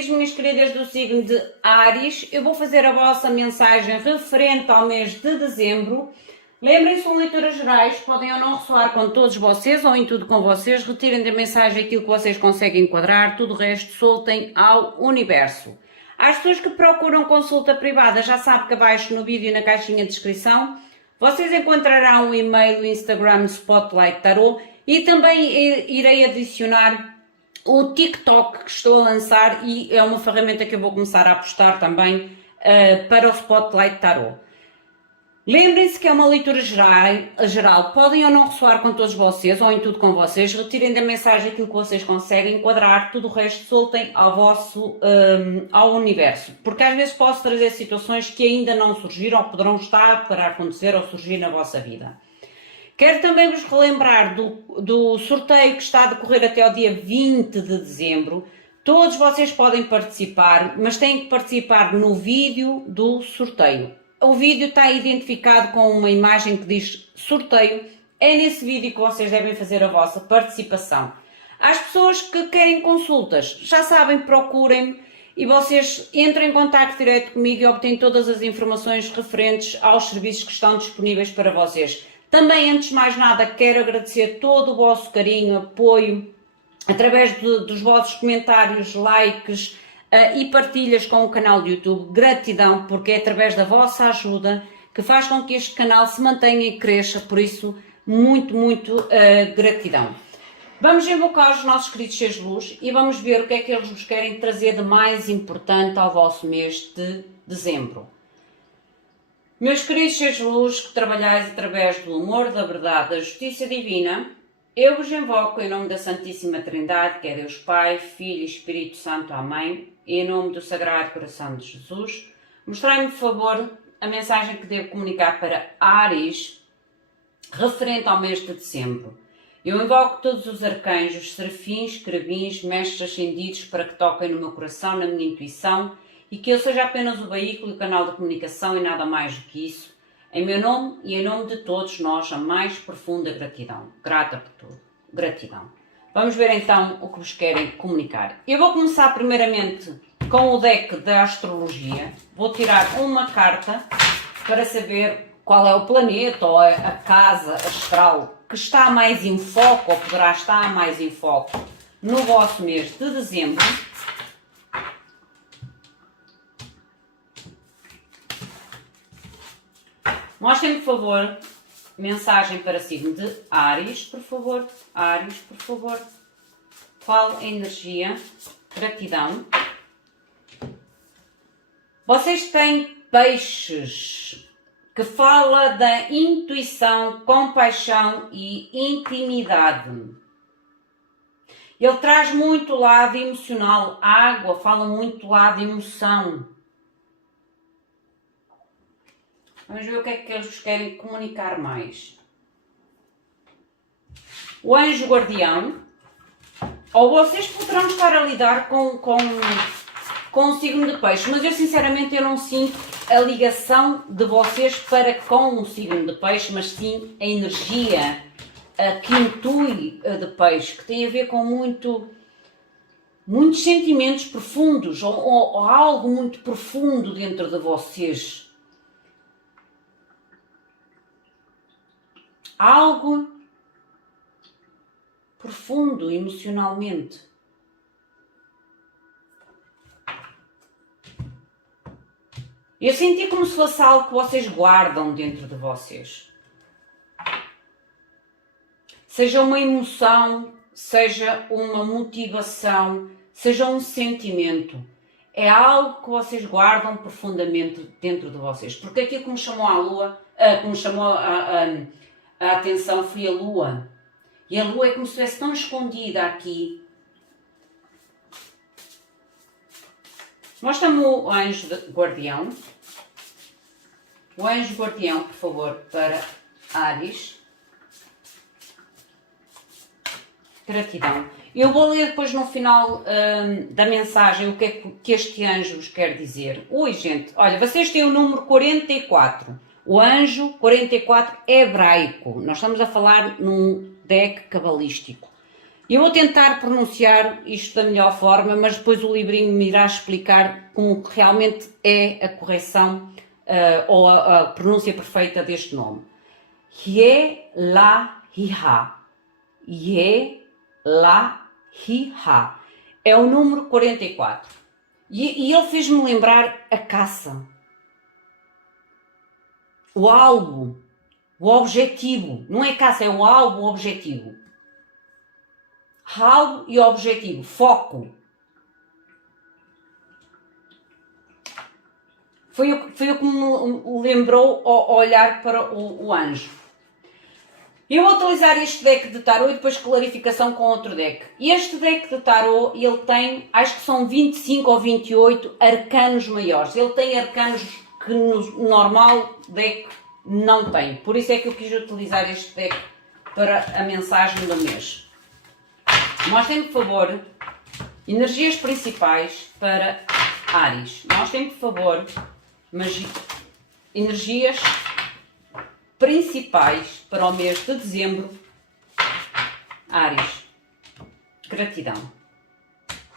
queridos e minhas queridas do signo de Áries, eu vou fazer a vossa mensagem referente ao mês de dezembro. Lembrem-se, são leituras gerais, podem ou não ressoar com todos vocês ou em tudo com vocês, retirem da mensagem aquilo que vocês conseguem enquadrar, tudo o resto soltem ao universo. Às pessoas que procuram consulta privada, já sabem que abaixo no vídeo e na caixinha de descrição, vocês encontrarão o e-mail, o Instagram Spotlight Tarot e também irei adicionar o TikTok que estou a lançar e é uma ferramenta que eu vou começar a apostar também para o Spotlight Tarot. Lembrem-se que é uma leitura geral, podem ou não ressoar com todos vocês ou em tudo com vocês, retirem da mensagem aquilo que vocês conseguem enquadrar, tudo o resto soltem ao universo, porque às vezes posso trazer situações que ainda não surgiram ou poderão estar para acontecer ou surgir na vossa vida. Quero também vos relembrar do sorteio que está a decorrer até ao dia 20 de dezembro. Todos vocês podem participar, mas têm que participar no vídeo do sorteio. O vídeo está identificado com uma imagem que diz sorteio. É nesse vídeo que vocês devem fazer a vossa participação. Às pessoas que querem consultas, já sabem, procurem-me e vocês entrem em contacto direto comigo e obtêm todas as informações referentes aos serviços que estão disponíveis para vocês. Também, antes de mais nada, quero agradecer todo o vosso carinho, apoio, através dos vossos comentários, likes e partilhas com o canal do YouTube. Gratidão, porque é através da vossa ajuda que faz com que este canal se mantenha e cresça, por isso, muito gratidão. Vamos invocar os nossos queridos seres de luz e vamos ver o que é que eles vos querem trazer de mais importante ao vosso mês de dezembro. Meus queridos seres de luz que trabalhais através do amor, da verdade, da justiça divina, eu vos invoco em nome da Santíssima Trindade, que é Deus Pai, Filho e Espírito Santo, Amém, e em nome do Sagrado Coração de Jesus, mostrai-me, por favor, a mensagem que devo comunicar para Áries, referente ao mês de dezembro. Eu invoco todos os arcanjos, serafins, querubins, mestres ascendidos para que toquem no meu coração, na minha intuição, e que eu seja apenas o veículo e o canal de comunicação e nada mais do que isso. Em meu nome e em nome de todos nós, a mais profunda gratidão. Grata por tudo. Gratidão. Vamos ver então o que vos querem comunicar. Eu vou começar primeiramente com o deck da astrologia. Vou tirar uma carta para saber qual é o planeta ou a casa astral que está mais em foco ou poderá estar mais em foco no vosso mês de dezembro. Mostrem-me, por favor, mensagem para signo de Áries, por favor. Áries, por favor. Qual a energia? Gratidão. Vocês têm peixes, que fala da intuição, compaixão e intimidade. Ele traz muito o lado emocional. A água fala muito do lado emoção. Vamos ver o que é que eles vos querem comunicar mais. O anjo guardião. Ou vocês poderão estar a lidar com o signo de peixe, mas eu sinceramente eu não sinto a ligação de vocês para com o signo de peixe, mas sim a energia que intui de peixe, que tem a ver com muitos sentimentos profundos ou algo muito profundo dentro de vocês. Algo profundo emocionalmente. Eu senti como se fosse algo que vocês guardam dentro de vocês. Seja uma emoção, seja uma motivação, seja um sentimento. É algo que vocês guardam profundamente dentro de vocês. Porque aquilo que me chamou a lua, que me chamou a atenção foi a lua. E a lua é como se estivesse tão escondida aqui. Mostra-me o anjo guardião. O anjo guardião, por favor, para Áries. Gratidão. Eu vou ler depois no final da mensagem o que é que este anjo vos quer dizer. Ui, gente, olha, vocês têm o número 44. O anjo 44 é hebraico. Nós estamos a falar num deck cabalístico. Eu vou tentar pronunciar isto da melhor forma, mas depois o livrinho me irá explicar como realmente é a correção ou a pronúncia perfeita deste nome. Ye-la-hi-ha. Ye-la-hi-ha. É o número 44. E ele fez-me lembrar a caça. O algo. O objetivo. Não é caça, é o algo, o objetivo. Algo e objetivo. Foco. Foi o que me lembrou ao olhar para o anjo. Eu vou utilizar este deck de tarot e depois clarificação com outro deck. Este deck de tarot, ele tem, acho que são 25 ou 28 arcanos maiores. Ele tem arcanos que no normal deck não tem. Por isso é que eu quis utilizar este deck para a mensagem do mês. Mostrem-me, por favor, energias principais para Áries. Mostrem-me, por favor, energias principais para o mês de dezembro. Áries. Gratidão.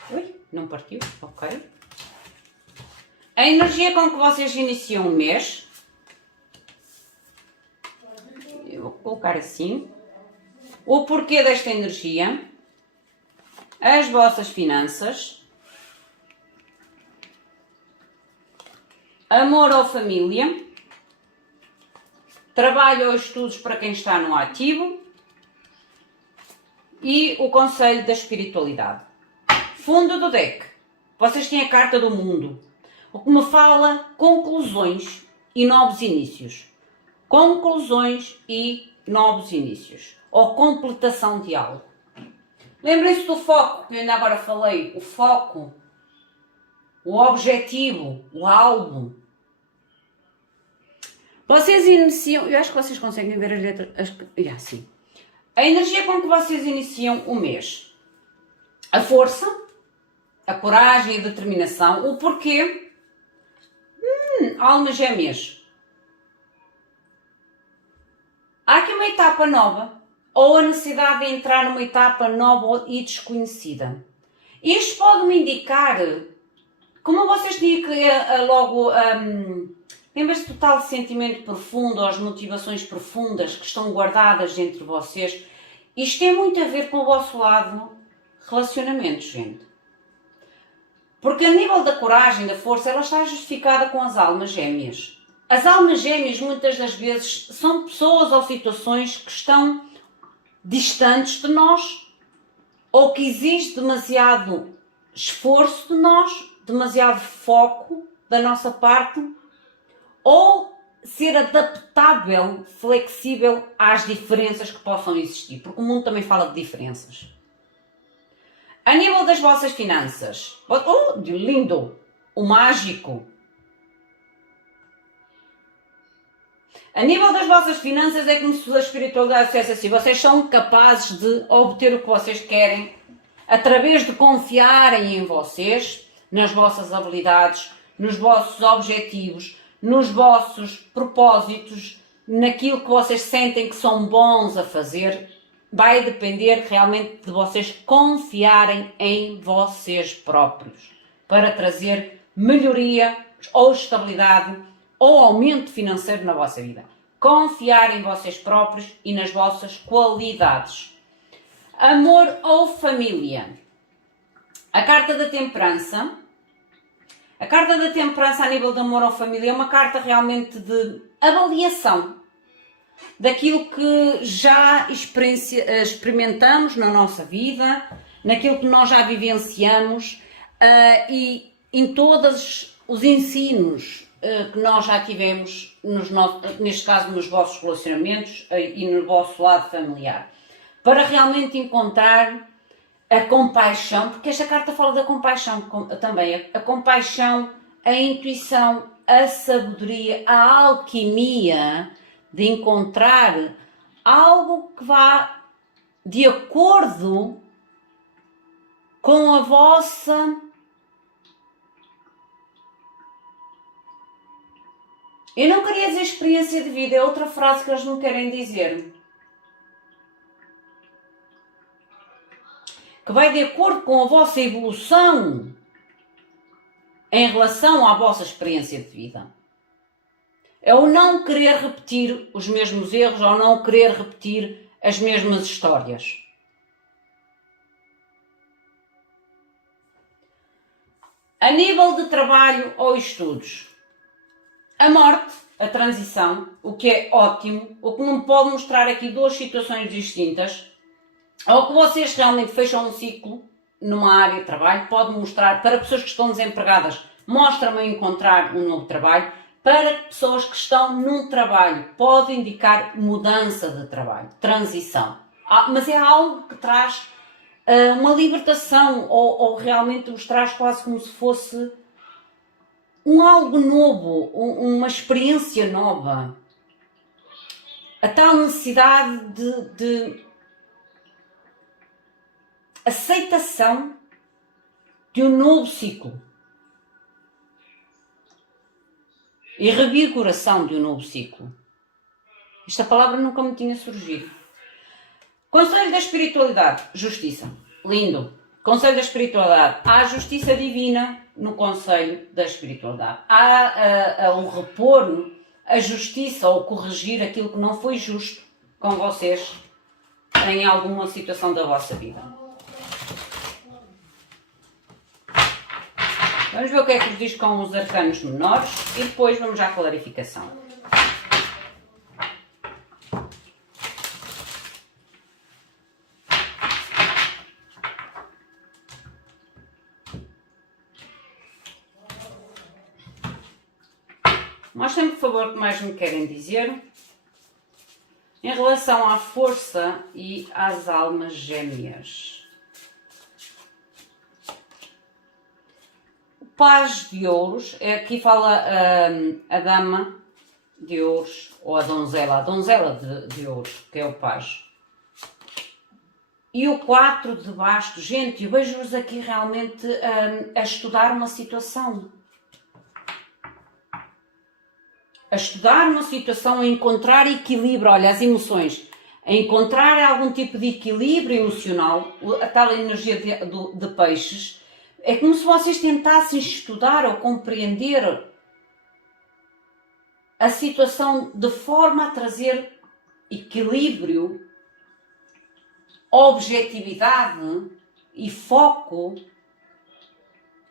Ui, não partiu? Ok. A energia com que vocês iniciam o mês. Eu vou colocar assim. O porquê desta energia. As vossas finanças. Amor ou família. Trabalho ou estudos para quem está no ativo. E o conselho da espiritualidade. Fundo do deck. Vocês têm a carta do mundo. O que me fala conclusões e novos inícios. Conclusões e novos inícios. Ou completação de algo. Lembrem-se do foco, que eu ainda agora falei. O foco. O objetivo. O algo. Vocês iniciam... Eu acho que vocês conseguem ver as letras... sim. A energia com que vocês iniciam o mês. A força. A coragem e a determinação. O porquê. Almas gêmeas. Há aqui uma etapa nova. Ou a necessidade de entrar numa etapa nova e desconhecida. Isto pode-me indicar... Como vocês tinham que logo... Lembra-se do tal sentimento profundo, ou as motivações profundas que estão guardadas entre vocês? Isto tem muito a ver com o vosso lado relacionamentos, gente. Porque a nível da coragem, da força, ela está justificada com as almas gêmeas. As almas gêmeas, muitas das vezes, são pessoas ou situações que estão distantes de nós, ou que exige demasiado esforço de nós, demasiado foco da nossa parte, ou ser adaptável, flexível às diferenças que possam existir, porque o mundo também fala de diferenças. A nível das vossas finanças, lindo, o mágico. A nível das vossas finanças é como se a espiritualidade dissesse assim, vocês são capazes de obter o que vocês querem através de confiarem em vocês, nas vossas habilidades, nos vossos objetivos, nos vossos propósitos, naquilo que vocês sentem que são bons a fazer. Vai depender realmente de vocês confiarem em vocês próprios para trazer melhoria ou estabilidade ou aumento financeiro na vossa vida. Confiar em vocês próprios e nas vossas qualidades. Amor ou família. A carta da temperança. A carta da temperança a nível de amor ou família é uma carta realmente de avaliação daquilo que já experimentamos na nossa vida, naquilo que nós já vivenciamos e em todos os ensinos que nós já tivemos, neste caso nos vossos relacionamentos e no vosso lado familiar, para realmente encontrar a compaixão, porque esta carta fala da compaixão também, a compaixão, a intuição, a sabedoria, a alquimia de encontrar algo que vá de acordo com a vossa... Eu não queria dizer experiência de vida, é outra frase que eles não querem dizer. que vai de acordo com a vossa evolução em relação à vossa experiência de vida. É o não querer repetir os mesmos erros ou não querer repetir as mesmas histórias. A nível de trabalho ou estudos, a morte, a transição, o que é ótimo, o que não pode mostrar aqui duas situações distintas, ou que vocês realmente fecham um ciclo numa área de trabalho, pode mostrar para pessoas que estão desempregadas, mostra-me a encontrar um novo trabalho, para pessoas que estão num trabalho, pode indicar mudança de trabalho, transição. Mas é algo que traz uma libertação ou realmente os traz quase como se fosse algo novo, uma experiência nova. A tal necessidade de aceitação de um novo ciclo e revigoração de um novo ciclo. Esta palavra nunca me tinha surgido. Conselho da espiritualidade, justiça. Lindo. Conselho da espiritualidade. Há justiça divina no conselho da espiritualidade. Há o repor a justiça ou corrigir aquilo que não foi justo com vocês em alguma situação da vossa vida. Vamos ver o que é que nos diz com os arcanos menores e depois vamos à clarificação. Mostrem-me, por favor, o que mais me querem dizer em relação à força e às almas gêmeas. O Paz de Ouros, aqui fala a Dama de Ouros, ou a Donzela de Ouros, que é o Paz. E o 4 de Bastos. Gente, eu vejo-vos aqui realmente a estudar uma situação. A estudar uma situação, a encontrar equilíbrio, olha, as emoções, a encontrar algum tipo de equilíbrio emocional, a tal energia de peixes, é como se vocês tentassem estudar ou compreender a situação de forma a trazer equilíbrio, objetividade e foco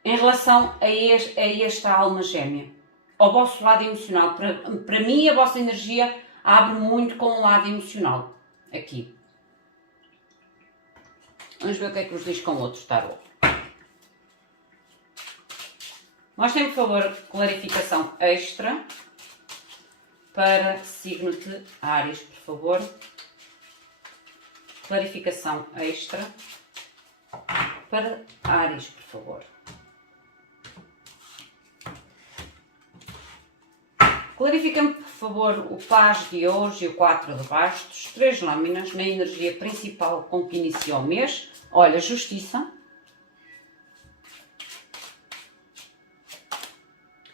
em relação a esta alma gêmea. Ao vosso lado emocional. Para mim, a vossa energia abre muito com o lado emocional. Aqui. Vamos ver o que é que nos diz com o outro tarô. Mostrem, por favor, clarificação extra para signo de Áries, por favor. Clarificação extra para Áries, por favor. Clarifica-me, por favor, o Paz de hoje e o 4 de Bastos, 3 lâminas na energia principal com que inicia o mês. Olha, Justiça.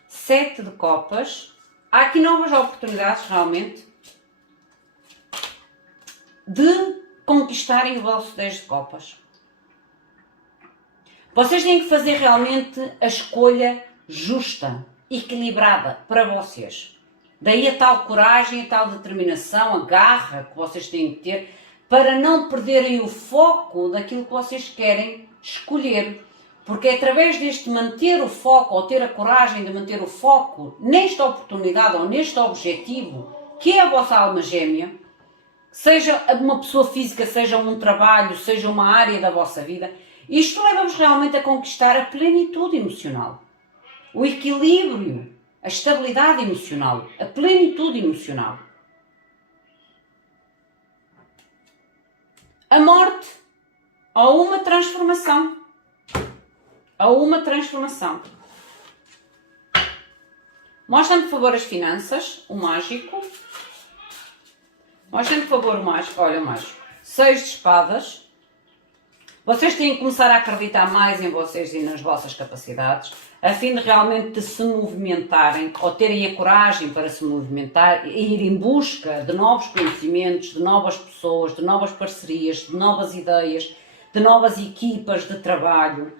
7 de Copas. Há aqui novas oportunidades, realmente, de conquistarem o vosso 10 de Copas. Vocês têm que fazer realmente a escolha justa, equilibrada para vocês. Daí a tal coragem, a tal determinação, a garra que vocês têm que ter para não perderem o foco daquilo que vocês querem escolher. Porque é através deste manter o foco, ou ter a coragem de manter o foco nesta oportunidade ou neste objetivo, que é a vossa alma gêmea, seja uma pessoa física, seja um trabalho, seja uma área da vossa vida, isto leva-vos realmente a conquistar a plenitude emocional, o equilíbrio, a estabilidade emocional, a plenitude emocional. A morte ou uma transformação. Ou uma transformação. Mostra-me, por favor, as finanças, o mágico. Mostra-me, por favor, o mágico. Olha, o mágico. 6 de espadas. Vocês têm que começar a acreditar mais em vocês e nas vossas capacidades, a fim de realmente se movimentarem, ou terem a coragem para se movimentar e ir em busca de novos conhecimentos, de novas pessoas, de novas parcerias, de novas ideias, de novas equipas de trabalho.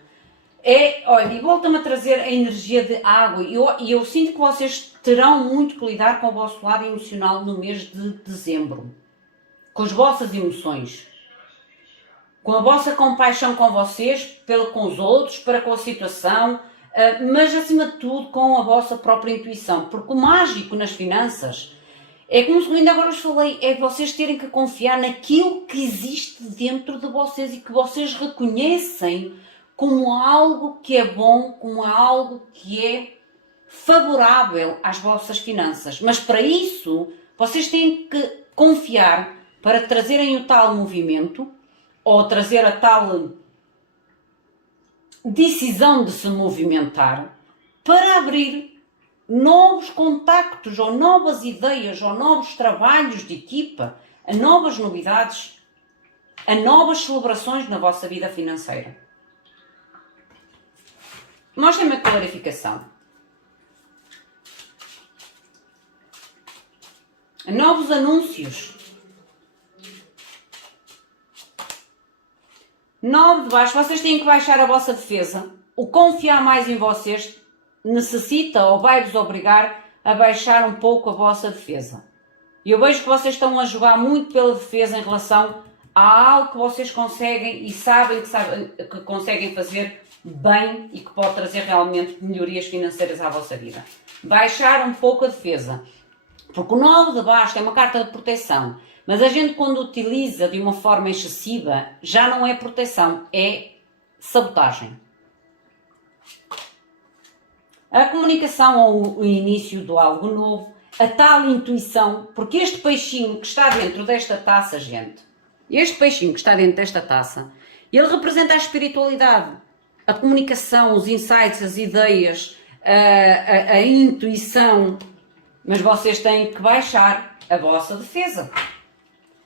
Olha, e volta-me a trazer a energia de água, e eu sinto que vocês terão muito que lidar com o vosso lado emocional no mês de dezembro, com as vossas emoções, com a vossa compaixão com vocês, com os outros, para com a situação, mas acima de tudo com a vossa própria intuição, porque o mágico nas finanças é como ainda agora vos falei, é vocês terem que confiar naquilo que existe dentro de vocês e que vocês reconhecem como algo que é bom, como algo que é favorável às vossas finanças. Mas para isso, vocês têm que confiar para trazerem o tal movimento, ou trazer a tal decisão de se movimentar, para abrir novos contactos, ou novas ideias, ou novos trabalhos de equipa, a novas novidades, a novas celebrações na vossa vida financeira. Mostrem-me a clarificação. Novos anúncios. 9 de baixo, vocês têm que baixar a vossa defesa. O confiar mais em vocês necessita ou vai-vos obrigar a baixar um pouco a vossa defesa. E eu vejo que vocês estão a jogar muito pela defesa em relação a algo que vocês conseguem e sabem que conseguem fazer bem e que pode trazer realmente melhorias financeiras à vossa vida. Baixar um pouco a defesa. Porque o 9 de baixo é uma carta de proteção. Mas a gente, quando utiliza de uma forma excessiva, já não é proteção, é sabotagem. A comunicação ou o início de algo novo, a tal intuição, porque este peixinho que está dentro desta taça, gente, este peixinho que está dentro desta taça, ele representa a espiritualidade, a comunicação, os insights, as ideias, a intuição, mas vocês têm que baixar a vossa defesa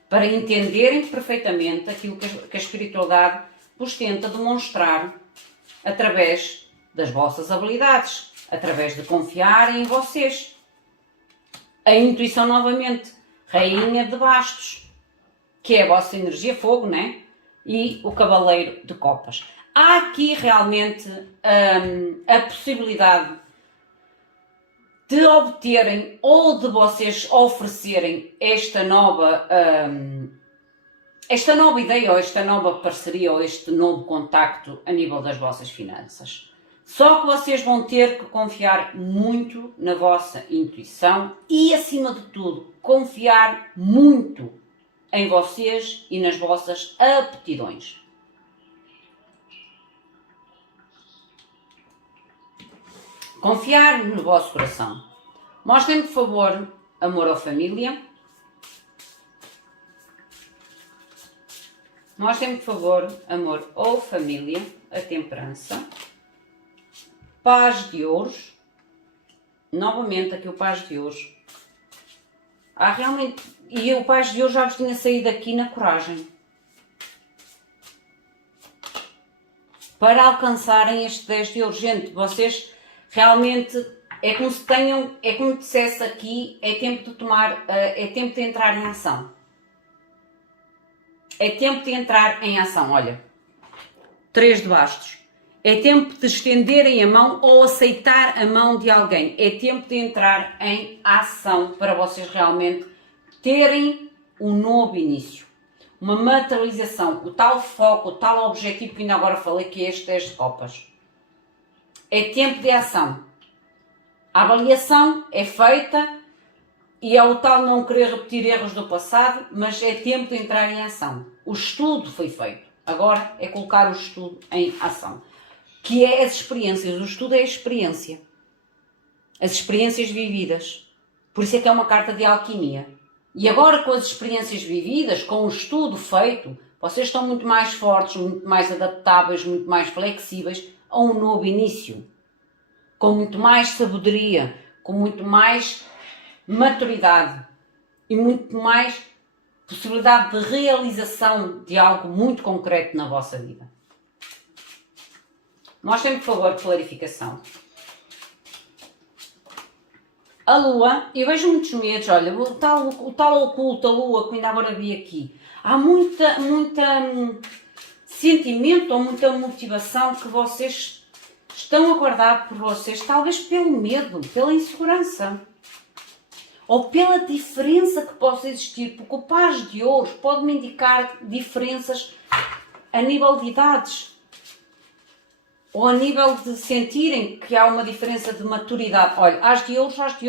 para entenderem perfeitamente aquilo que a espiritualidade vos tenta demonstrar através das vossas habilidades, através de confiarem em vocês. A intuição novamente, rainha de bastos, que é a vossa energia fogo, né? E o cavaleiro de copas. Há aqui realmente a possibilidade de obterem ou de vocês oferecerem esta nova ideia, ou esta nova parceria, ou este novo contacto a nível das vossas finanças. Só que vocês vão ter que confiar muito na vossa intuição e, acima de tudo, confiar muito em vocês e nas vossas aptidões. Confiar no vosso coração. Mostrem-me, por favor, amor ou família. Mostrem-me, por favor, amor ou família, a temperança. Paz de ouros. Novamente aqui o paz de ouros. Realmente, e o paz de ouros já vos tinha saído aqui na coragem. Para alcançarem este 10 de ouros. Gente, vocês realmente é como se tenham, é como dissesse aqui, é tempo de tomar, é tempo de entrar em ação. É tempo de entrar em ação, olha. 3 de bastos. É tempo de estenderem a mão ou aceitar a mão de alguém. É tempo de entrar em ação para vocês realmente terem um novo início. Uma materialização, o tal foco, o tal objetivo que ainda agora falei, que é este 10 de copas. É tempo de ação. A avaliação é feita e é o tal não querer repetir erros do passado, mas é tempo de entrar em ação. O estudo foi feito. Agora é colocar o estudo em ação. Que é as experiências. O estudo é a experiência. As experiências vividas. Por isso é que é uma carta de alquimia. E agora com as experiências vividas, com o estudo feito, vocês estão muito mais fortes, muito mais adaptáveis, muito mais flexíveis a um novo início. Com muito mais sabedoria, com muito mais maturidade e muito mais possibilidade de realização de algo muito concreto na vossa vida. Mostrem-me, por favor, clarificação. A lua, eu vejo muitos medos, olha, o tal oculto, a lua, que ainda agora vi aqui. Há muita sentimento ou muita motivação que vocês estão a guardar por vocês, talvez pelo medo, pela insegurança. Ou pela diferença que possa existir, porque o Paz de Ouros pode-me indicar diferenças a nível de idades. Ou a nível de sentirem que há uma diferença de maturidade. Olha, As de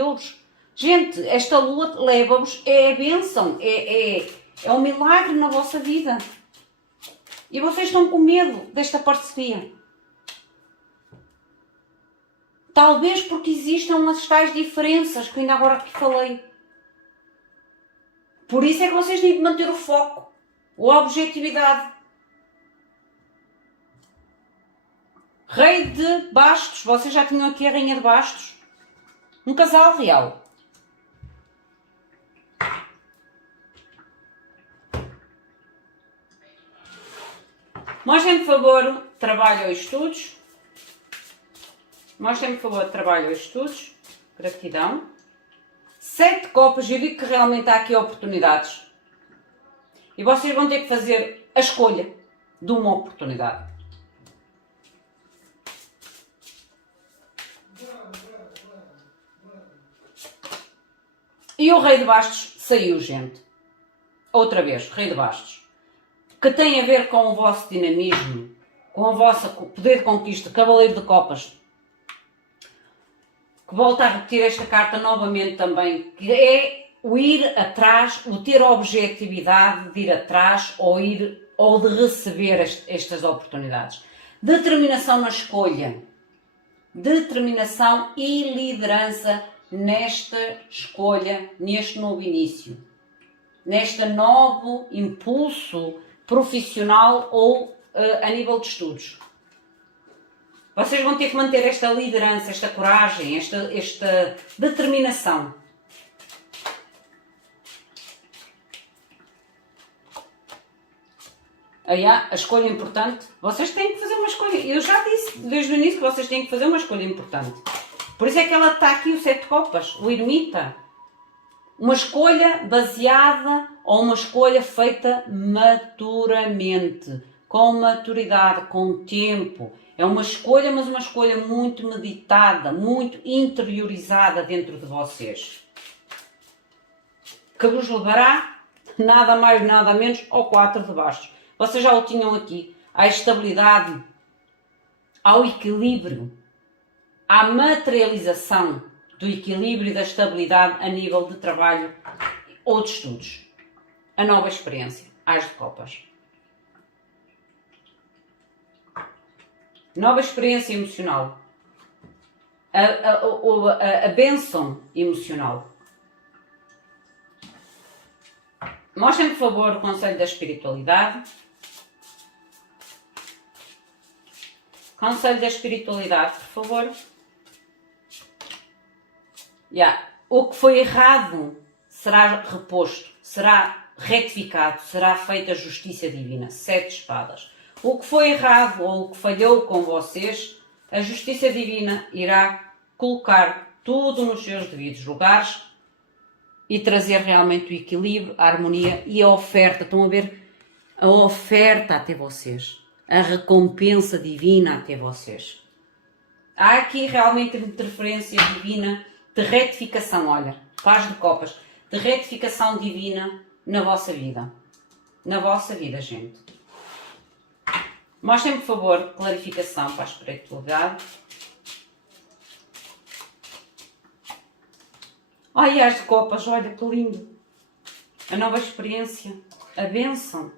Ouros. Gente, esta lua leva-vos, é a bênção, é um milagre na vossa vida. E vocês estão com medo desta parceria. Talvez porque existam umas tais diferenças que ainda agora aqui falei. Por isso é que vocês têm de manter o foco, a objetividade. Rei de Bastos, vocês já tinham aqui a Rainha de Bastos. Um casal real. Mostrem, por favor, trabalho ou estudos. Mostrem, por favor, trabalho ou estudos. Gratidão. 7 copas, eu digo que realmente há aqui oportunidades. E vocês vão ter que fazer a escolha de uma oportunidade. E o Rei de Bastos saiu, gente. Outra vez, Rei de Bastos. Que tem a ver com o vosso dinamismo, com o vosso poder de conquista, Cavaleiro de Copas. Que volta a repetir esta carta novamente também, que é o ir atrás, o ter a objetividade de ir atrás ou de receber estas oportunidades. Determinação na escolha. Determinação e liderança nesta escolha, neste novo início. Neste novo impulso profissional ou a nível de estudos. Vocês vão ter que manter esta liderança, esta coragem, esta determinação. Aí há a escolha importante. Vocês têm que fazer uma escolha. Eu já disse desde o início que vocês têm que fazer uma escolha importante. Por isso é que ela está aqui, o 7 copas, o ermita. Uma escolha baseada ou uma escolha feita maturamente, com maturidade, com tempo. É uma escolha, mas uma escolha muito meditada, muito interiorizada dentro de vocês. Que vos levará, nada mais, nada menos, ao 4 de bastos. Vocês já o tinham aqui. À estabilidade, ao equilíbrio, à materialização do equilíbrio e da estabilidade a nível de trabalho ou de estudos. A nova experiência, As de Copas. Nova experiência emocional. A bênção emocional. Mostrem, por favor, o conselho da espiritualidade. Conselho da espiritualidade, por favor. O que foi errado será reposto, será retificado, será feita a justiça divina. 7 espadas. O que foi errado ou o que falhou com vocês, a justiça divina irá colocar tudo nos seus devidos lugares e trazer realmente o equilíbrio, a harmonia e a oferta. Estão a ver? A oferta até vocês. A recompensa divina até vocês. Há aqui realmente interferência divina de retificação, olha, Paz de Copas, de retificação divina na vossa vida. Na vossa vida, gente. Mostrem, por favor, clarificação para a espiritualidade. Ai, As de Copas, olha que lindo. A nova experiência, a bênção,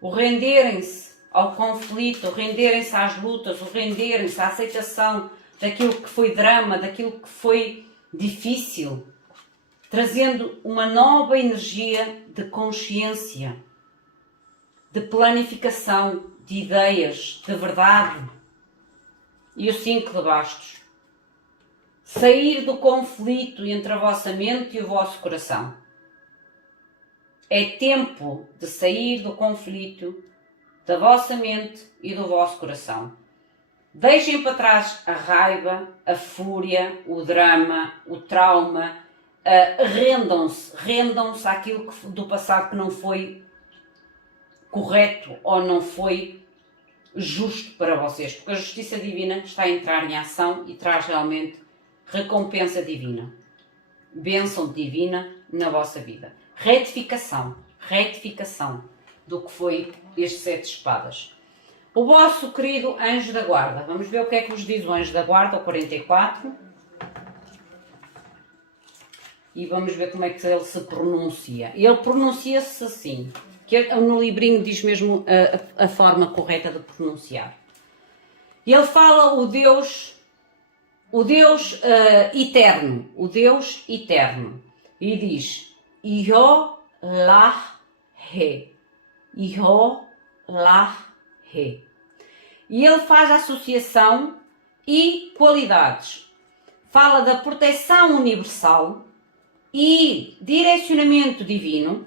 o renderem-se ao conflito, o renderem-se às lutas, o renderem-se à aceitação daquilo que foi drama, daquilo que foi difícil, trazendo uma nova energia de consciência, de planificação, de ideias, de verdade. E o 5 de bastos. Sair do conflito entre a vossa mente e o vosso coração. É tempo de sair do conflito da vossa mente e do vosso coração. Deixem para trás a raiva, a fúria, o drama, o trauma. Rendam-se àquilo do passado que não foi correto ou não foi justo para vocês, porque a justiça divina está a entrar em ação e traz realmente recompensa divina, bênção divina na vossa vida, retificação do que foi este 7 de espadas. O vosso querido anjo da guarda, vamos ver o que é que vos diz o anjo da guarda, o 44, e vamos ver como é que ele se pronuncia. Ele pronuncia-se assim, que no livrinho diz mesmo a forma correta de pronunciar. Ele fala o Deus eterno, e diz Iho-lah-he, Iho-lah-he. E ele faz associação e qualidades. Fala da proteção universal e direcionamento divino,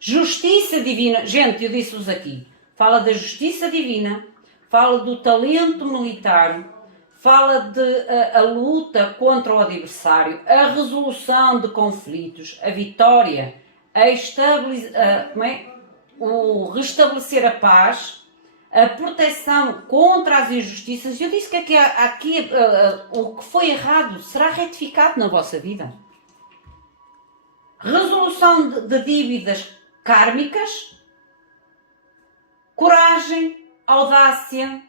justiça divina. Gente, eu disse-vos aqui, fala da justiça divina, fala do talento militar, fala da luta contra o adversário, a resolução de conflitos, a vitória, o restabelecer a paz, a proteção contra as injustiças. Eu disse que aqui o que foi errado será retificado na vossa vida. Resolução de dívidas kármicas, coragem, audácia,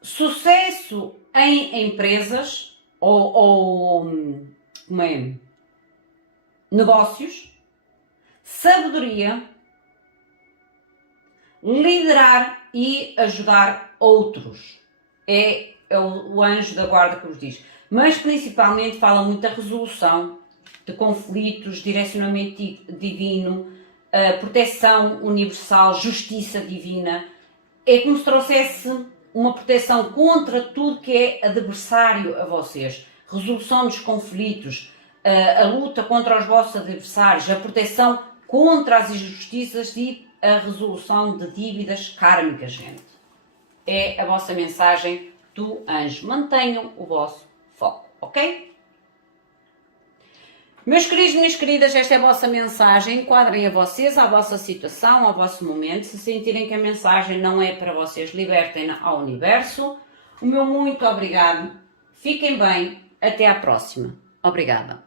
sucesso em empresas ou negócios, sabedoria, liderar e ajudar outros. É o anjo da guarda que vos diz. Mas principalmente fala muito da resolução de conflitos, direcionamento divino, proteção universal, justiça divina. É como se trouxesse uma proteção contra tudo que é adversário a vocês. Resolução dos conflitos, a luta contra os vossos adversários, a proteção contra as injustiças e a resolução de dívidas kármicas, gente. É a vossa mensagem do anjo. Mantenham o vosso foco, ok? Meus queridos e minhas queridas, esta é a vossa mensagem. Enquadrem a vocês, à vossa situação, ao vosso momento. Se sentirem que a mensagem não é para vocês, libertem-na ao universo. O meu muito obrigado. Fiquem bem. Até à próxima. Obrigada.